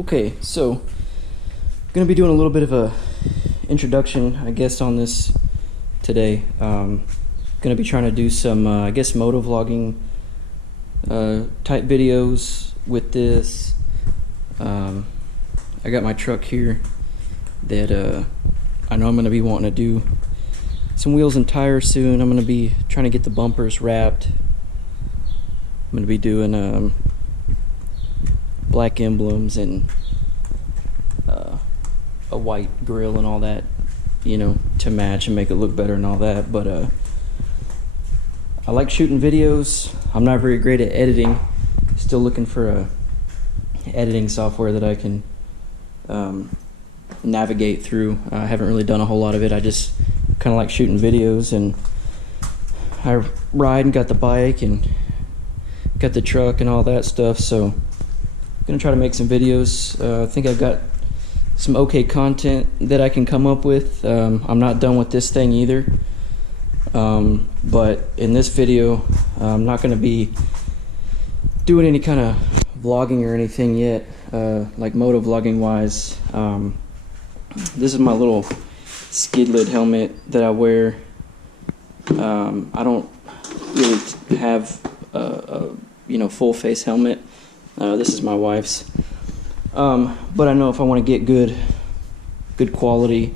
Okay, so gonna be doing a little bit of a introduction, I guess, on this today. Gonna be trying to do some, I guess, moto vlogging type videos with this. I got my truck here that I know I'm gonna be wanting to do some wheels and tires soon. I'm gonna be trying to get the bumpers wrapped. I'm gonna be doing black emblems and a white grill and all that, you know, to match and make it look better and all that. But I like shooting videos. I'm not very great at editing. Still looking for a editing software that I can navigate through. I haven't really done a whole lot of it. I just kind of like shooting videos, and I ride and got the bike and got the truck and all that stuff. So gonna try to make some videos. I think I've got some okay content that I can come up with. I'm not done with this thing either, but in this video I'm not going to be doing any kind of vlogging or anything yet, like moto vlogging wise. This is my little skid lid helmet that I wear. I don't really have a full face helmet. This is my wife's. But I know if I want to get good quality,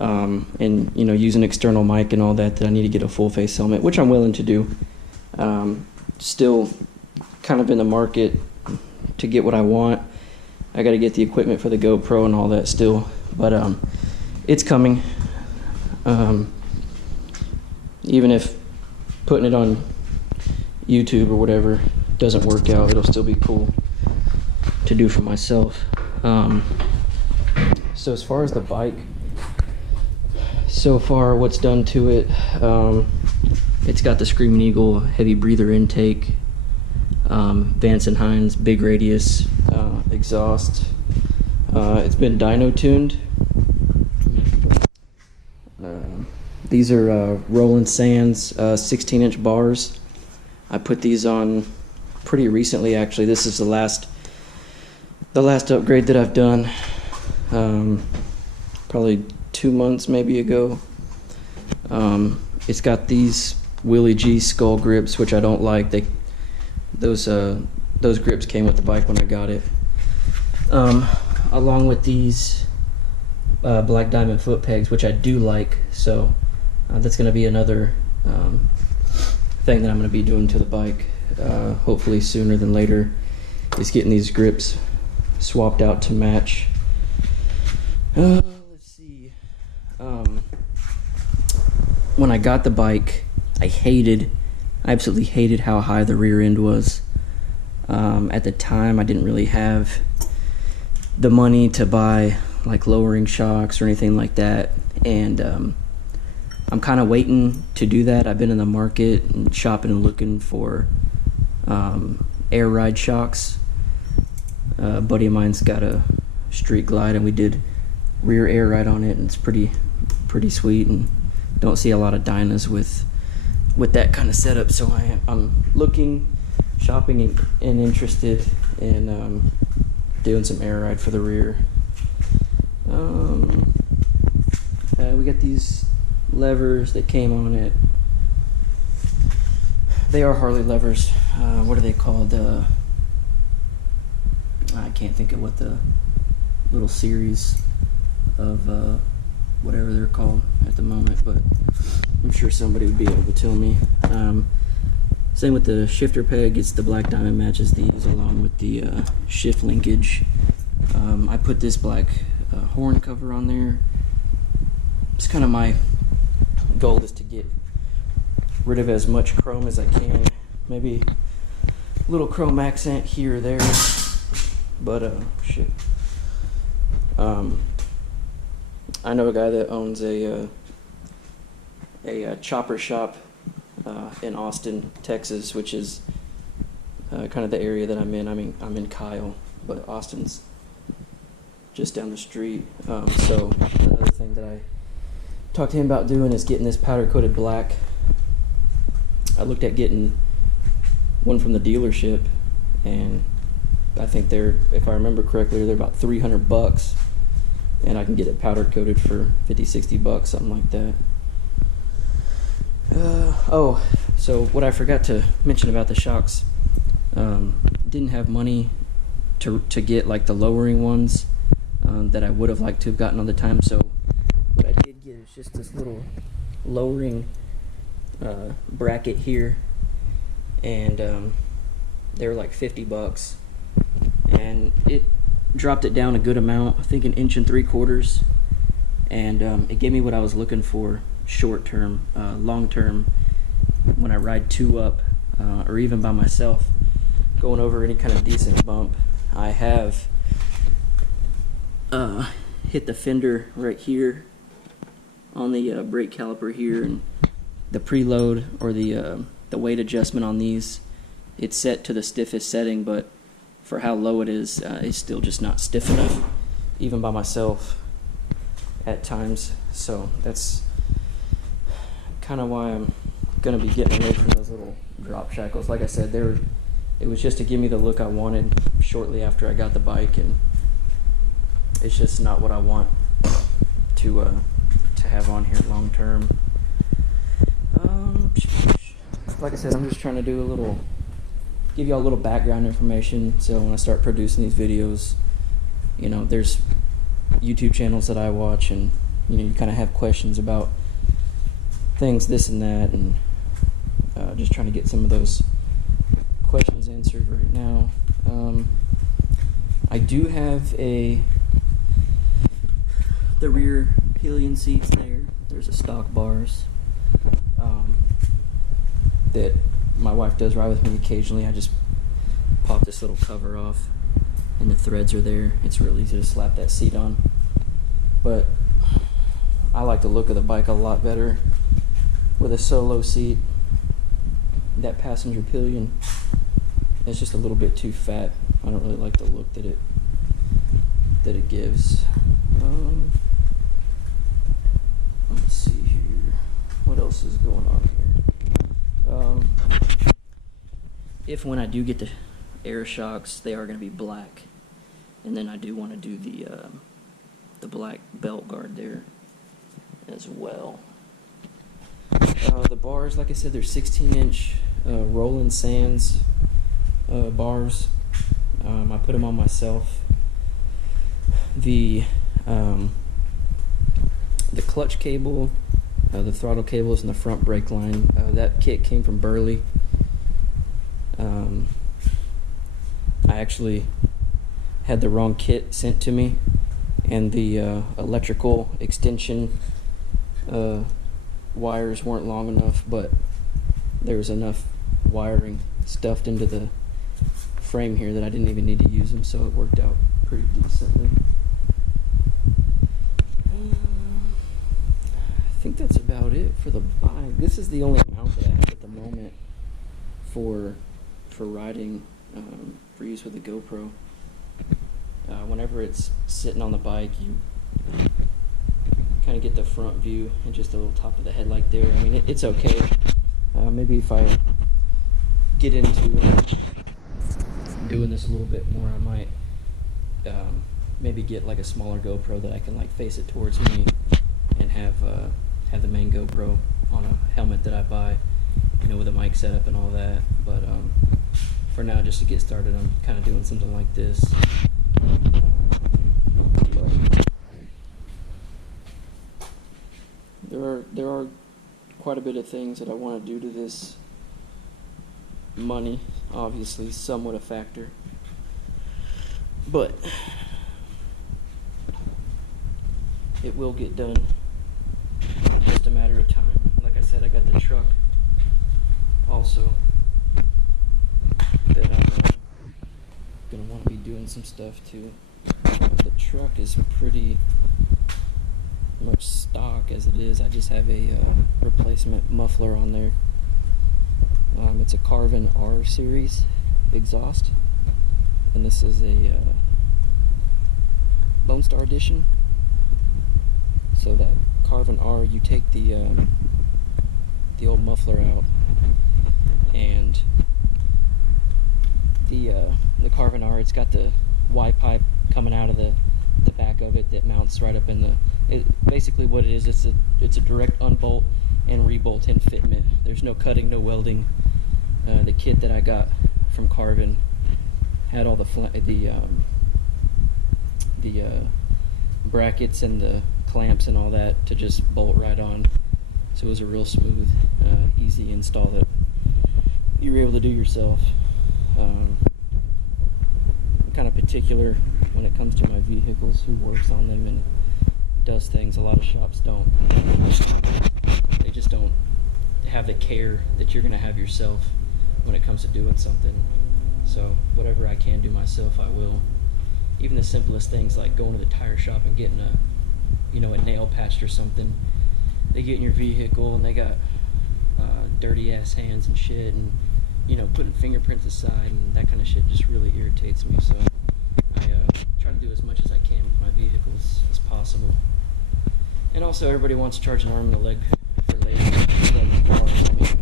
and use an external mic and all that I need to get a full face helmet, which I'm willing to do. Still kind of in the market to get what I want. I got to get the equipment for the GoPro and all that still, but it's coming. Even if putting it on YouTube or whatever doesn't work out, it'll still be cool to do for myself. So as far as the bike, so far what's done to it, it's got the Screaming Eagle heavy breather intake, Vance & Hines big radius exhaust. It's been dyno tuned. These are Roland Sands 16-inch bars. I put these on pretty recently, actually. This is the last upgrade that I've done, probably 2 months maybe ago. It's got these Willie G skull grips, which I don't like. Those grips came with the bike when I got it, along with these black diamond foot pegs, which I do like. So that's going to be another thing that I'm going to be doing to the bike, hopefully sooner than later, is getting these grips swapped out to match. Let's see. When I got the bike, I absolutely hated how high the rear end was. At the time, I didn't really have the money to buy like lowering shocks or anything like that, and I'm kind of waiting to do that. I've been in the market and shopping and looking for air ride shocks. A buddy of mine's got a Street Glide, and we did rear air ride on it, and it's pretty sweet, and don't see a lot of Dynas with that kind of setup. So I'm looking, shopping, and interested in doing some air ride for the rear. We got these levers that came on it. They are Harley levers. What are they called? I can't think of what the little series of whatever they're called at the moment, but I'm sure somebody would be able to tell me. Same with the shifter peg. It's the black diamond matches these, along with the shift linkage. I put this black horn cover on there. It's kind of my goal, is to get rid of as much chrome as I can. Maybe a little chrome accent here or there, but shit. I know a guy that owns a chopper shop in Austin, Texas, which is kind of the area that I'm in. I'm in Kyle, but Austin's just down the street. So another thing that I talked to him about doing is getting this powder coated black. I looked at getting one from the dealership, and I think they're, if I remember correctly, they're about $300, and I can get it powder coated for 50-60 bucks, something like that. Oh, so what I forgot to mention about the shocks, didn't have money to get like the lowering ones that I would have liked to have gotten all the time. So what I did get is just this little lowering bracket here, and they were like 50 bucks, and it dropped it down a good amount, I think 1 3/4 inches, and it gave me what I was looking for short term. Long term, when I ride 2 up or even by myself going over any kind of decent bump, I have hit the fender right here on the brake caliper here, and the preload or the weight adjustment on these, it's set to the stiffest setting, but for how low it is, it's still just not stiff enough, even by myself at times. So that's kind of why I'm going to be getting away from those little drop shackles. Like I said, it was just to give me the look I wanted shortly after I got the bike, and it's just not what I want to have on here long term. Like I said, I'm just trying to do give y'all a little background information, so when I start producing these videos, you know, there's YouTube channels that I watch, and you know, you kind of have questions about things, this and that, and just trying to get some of those questions answered right now. I do have the rear pillion seats there. There's a stock bars that my wife does ride with me occasionally. I just pop this little cover off, and the threads are there. It's real easy to slap that seat on. But I like the look of the bike a lot better with a solo seat. That passenger pillion, it's just a little bit too fat. I don't really like the look that it gives. Let's see here. What else is going on here? If when I do get the air shocks, they are going to be black, and then I do want to do the black belt guard there as well. The bars, like I said, they're 16-inch Roland Sands bars. I put them on myself. The clutch cable, the throttle cables, and the front brake line, that kit came from Burley. I actually had the wrong kit sent to me, and the electrical extension wires weren't long enough, but there was enough wiring stuffed into the frame here that I didn't even need to use them, so it worked out pretty decently. I think that's about it for the bike. This is the only mount that I have at the moment for riding, for use with the GoPro. Whenever it's sitting on the bike, you kind of get the front view and just a little top of the headlight there. I mean, it's okay. Maybe if I get into doing this a little bit more, I might maybe get like a smaller GoPro that I can like face it towards me and have the main GoPro on a helmet that I buy, you know, with a mic setup and all that. But for now, just to get started, I'm kind of doing something like this. There are quite a bit of things that I want to do to this. Money, obviously, somewhat a factor, but it will get done. Just a matter of time. Like I said, I got the truck also that I'm gonna want to be doing some stuff to. The truck is pretty much stock as it is. I just have a replacement muffler on there. It's a Carvin R series exhaust, and this is a Lone Star edition. So that Carvin R, you take the old muffler out, and the Carvin R. It's got the Y pipe coming out of the back of it that mounts right up in the. Basically, what it is, it's a direct unbolt and rebolt and fitment. There's no cutting, no welding. The kit that I got from Carvin had all the brackets and the clamps and all that to just bolt right on. So it was a real smooth, easy install that you were able to do yourself. I'm kind of particular when it comes to my vehicles, who works on them and does things. A lot of shops don't. They just don't have the care that you're going to have yourself when it comes to doing something. So whatever I can do myself, I will. Even the simplest things like going to the tire shop and getting a nail patched or something. They get in your vehicle and they got dirty ass hands and shit, and putting fingerprints aside and that kind of shit just really irritates me. So I try to do as much as I can with my vehicles as possible. And also, everybody wants to charge an arm and a leg for labor. I mean,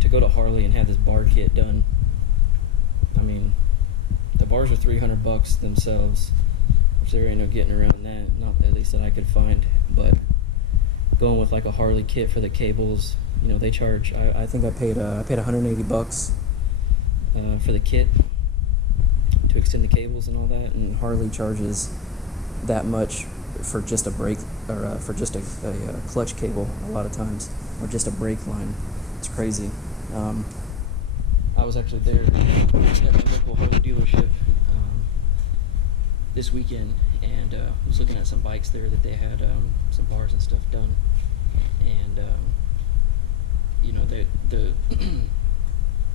to go to Harley and have this bar kit done, I mean, the bars are $300 themselves, which there ain't no getting around that, not at least that I could find. But going with like a Harley kit for the cables, they charge. I think I paid $180 for the kit to extend the cables and all that, and Harley charges that much for just a brake or for just a clutch cable a lot of times, or just a brake line. It's crazy. I was actually there at my local Harley dealership this weekend, and was looking at some bikes there that they had some bars and stuff done, and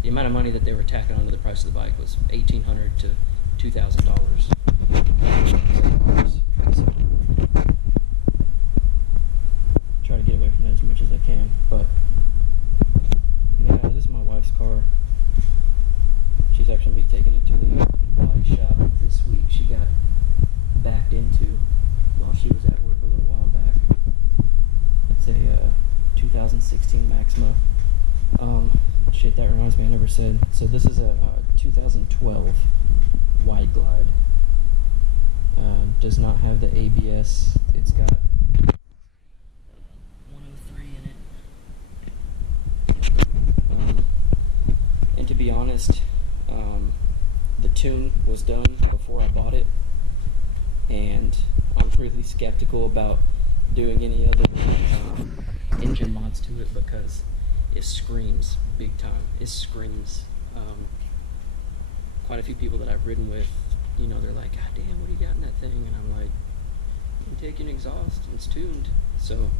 the amount of money that they were tacking onto the price of the bike was $1,800 to $2,000. So, try to get away from that as much as I can, but yeah, this is my wife's car. She's actually be taking it to the bike shop this week. She got backed into while she was at work a little while back. It's a 2016 Maxima. Shit, that reminds me, I never said. So this is a 2012 Wide Glide. Does not have the ABS. It's got 103 in it. And to be honest, the tune was done before I bought it, and I'm really skeptical about doing any other engine mods to it because it screams big time. It screams. Quite a few people that I've ridden with, they're like, God damn, what do you got in that thing? And I'm like, you take an exhaust, it's tuned. So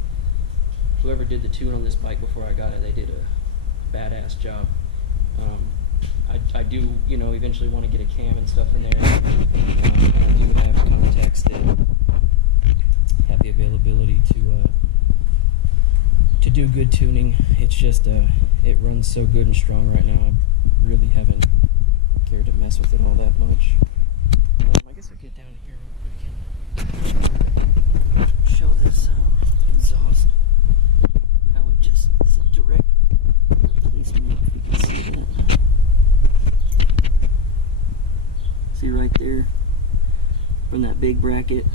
whoever did the tune on this bike before I got it, they did a badass job. I do, eventually want to get a cam and stuff in there. And I do have contacts that have the availability to do good tuning. It's just it runs so good and strong right now. I really haven't cared to mess with it all that much. I guess I'll get down here real quick and show this exhaust, how it just is a direct placement, if you can see that. See right there, from that big bracket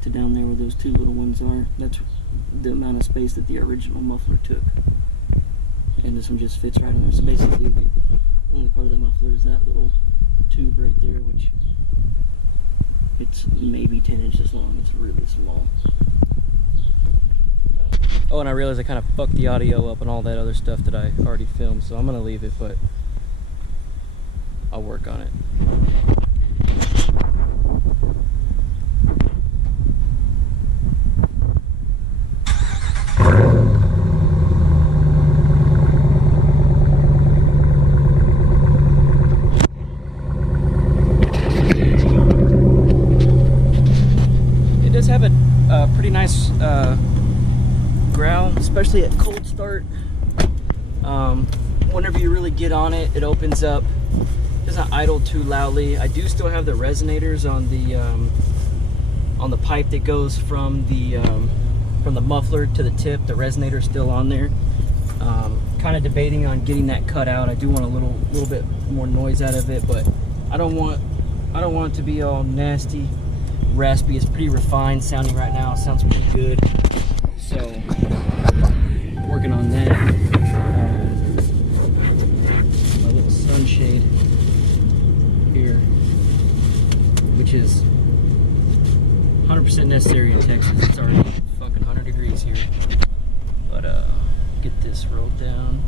to down there where those two little ones are. That's the amount of space that the original muffler took. And this one just fits right in there. So basically the only part of the muffler is that little tube right there, which it's maybe 10 inches long. It's really small. Oh, and I realized I kind of fucked the audio up and all that other stuff that I already filmed, so I'm gonna leave it, but I'll work on it. Have a pretty nice growl, especially at cold start. Whenever you really get on it, it opens up. It doesn't idle too loudly. I do still have the resonators on the pipe that goes from the muffler to the tip. The resonator's still on there. Kind of debating on getting that cut out. I do want a little bit more noise out of it, but I don't want it to be all nasty, raspy. It's pretty refined sounding right now. It sounds pretty good. So working on that. My little sunshade here, which is 100% necessary in Texas. It's already fucking 100 degrees here. But get this rolled down.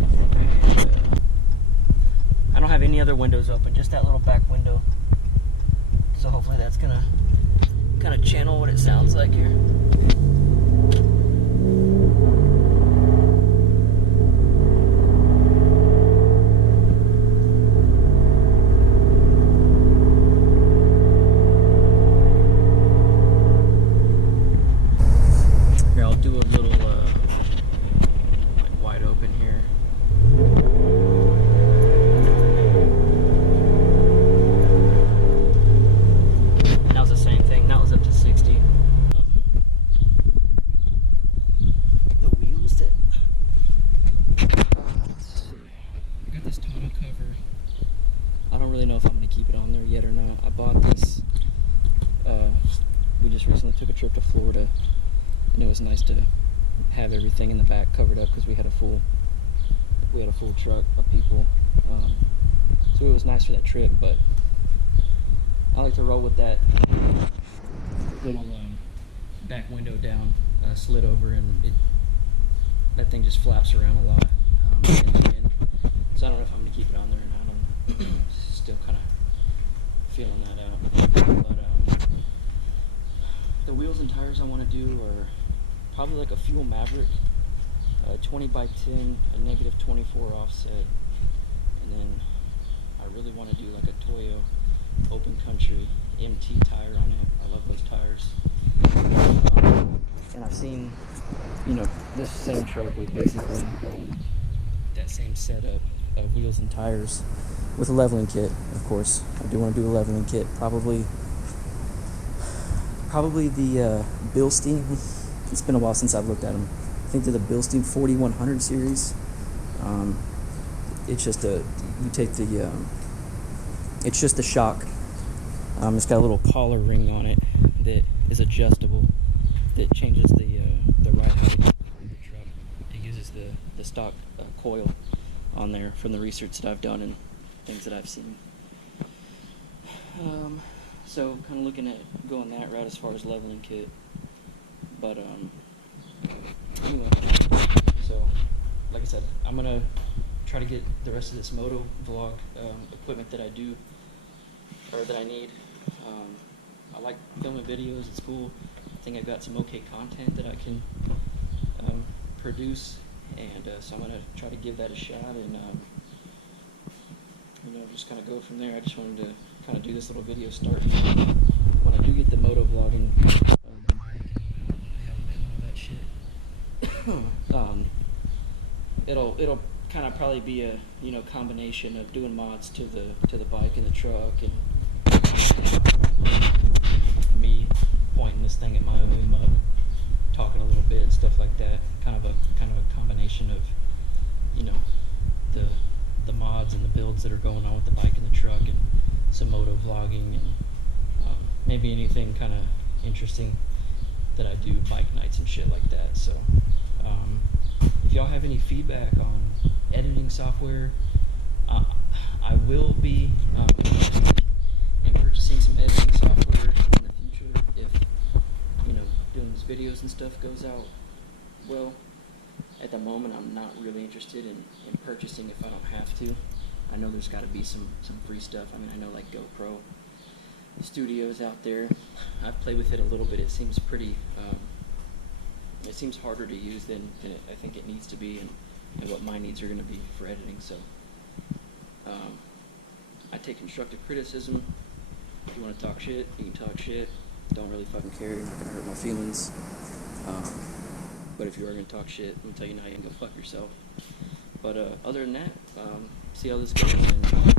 And, I don't have any other windows open, just that little back window. So hopefully that's gonna kind of channel what it sounds like here. Here, I'll do a little like wide open here. And that was the same thing. That was up to 60. The wheels that let's see. I got this tonneau cover. I don't really know if I'm gonna keep it on there yet or not. I bought this. We just recently took a trip to Florida, and it was nice to have everything in the back covered up because we had a full truck of people. So it was nice for that trip, but I like to roll with that little back window down, slid over, and that thing just flaps around a lot. So I don't know if I'm going to keep it on there or not. I'm still kind of feeling that out. But the wheels and tires I want to do are probably like a Fuel Maverick, 20 by 10, a negative 24 offset, and then I really want to do like a Toyo Open Country MT tire on it. I love those tires. And I've seen, this same truck with basically that same setup of wheels and tires with a leveling kit, of course. I do want to do a leveling kit. Probably the Bilstein. It's been a while since I've looked at them. I think they're the Bilstein 4100 series. It's just it's just the shock. It's got a little collar ring on it that is adjustable, that changes the ride height of the truck. It uses the stock coil on there from the research that I've done and things that I've seen. So kind of looking at going that route as far as leveling kit. But anyway, so like I said, I'm gonna try to get the rest of this moto vlog equipment that I do or that I need. I like filming videos. It's cool. I think I've got some okay content that I can produce, and so I'm gonna try to give that a shot and just kind of go from there. I just wanted to kind of do this little video start when I do get the moto vlogging. It'll kind of probably be a combination of doing mods to the bike and the truck, and me pointing this thing at my own mug, talking a little bit, stuff like that. Kind of a combination of the mods and the builds that are going on with the bike and the truck, and some moto vlogging, and maybe anything kind of interesting that I do, bike nights and shit like that. So if y'all have any feedback on editing software, I will be purchasing some editing software in the future if doing these videos and stuff goes out well. At the moment, I'm not really interested in purchasing if I don't have to. I know there's got to be some free stuff. I mean, I know like GoPro Studios out there. I've played with it a little bit. It seems pretty. It seems harder to use than I think it needs to be, and what my needs are going to be for editing. So I take constructive criticism. If you want to talk shit, you can talk shit. Don't really fucking care. You're not going to hurt my feelings. But if you are going to talk shit, I'm going to tell you now, you can go fuck yourself. But other than that, see how this goes. And